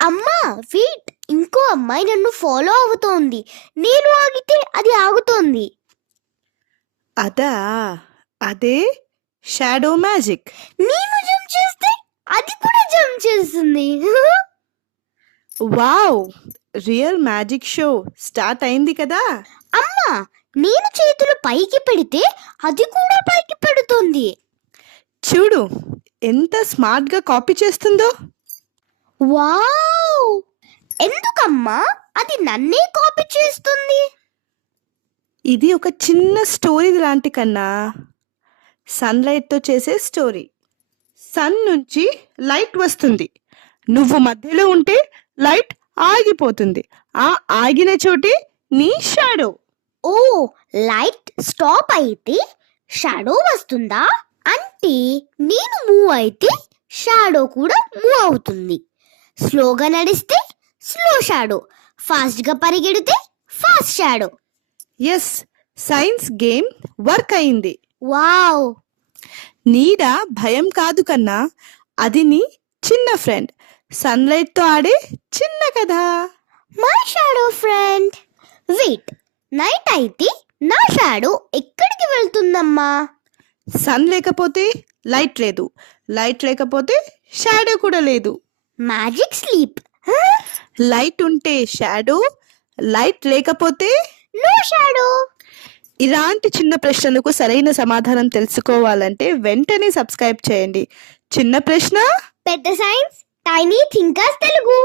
అమ్మా వెయిట్, ఇంకో అమ్మాయి నన్ను ఫాలో అవుతోంది. నేను ఆగితే అది ఆగుతోంది. అదా, అదే షాడో మ్యాజిక్. నేను జంప్ చేస్తే అది కూడా జంప్ చేస్తుంది. Wow, real magic show start అయింది కదా. అమ్మా, నేను చేతులు పైకి పెడితే అది కూడా పైకి పెడుతుంది. చూడు ఎంత స్మార్ట్ గా కాపీ చేస్తుందో. వావ్! ఎందుకమ్మా అది నన్నే కాపీ చేస్తుంది? ఇది ఒక చిన్న స్టోరీ లాంటి కన్నా, సన్లైట్ తో చేసే స్టోరీ. సన్ నుంచి లైట్ వస్తుంది, నువ్వు మధ్యలో ఉంటే లైట్ ఆగిపోతుంది. ఆ ఆగిన చోటే నీ షాడో. ఓ, లైట్ స్టాప్ అయితే షాడో వస్తుందా? అంటే నేను మూవ్ అయితే షాడో కూడా మూవ్ అవుతుంది. స్లోగా నడిస్తే స్లో షాడో, ఫాస్ట్ గా పరిగెడితే fast shadow. Yes, science game work అయింది. వావ్! నీడ భయం కాదు కన్నా, అది నీ చిన్న ఫ్రెండ్. సన్లైట్ తో ఆడే చిన్న కథ. My shadow friend. Wait, night అయితే నా షాడో ఎక్కడికి వెళ్తుందమ్మా? సన్ లేకపోతే లైట్ లేదు, లైట్ లేకపోతే షాడో కూడా లేదు. Magic sleep. లైట్ ఉంటే షాడో, లైట్ లేకపోతే నో షాడో. ఇలాంటి చిన్న ప్రశ్నలకు సరైన సమాధానం తెలుసుకోవాలంటే వెంటనే సబ్స్క్రైబ్ చేయండి. చిన్న ప్రశ్న పెద్ద సైన్స్, టైనీ థింకర్స్ తెలుగు.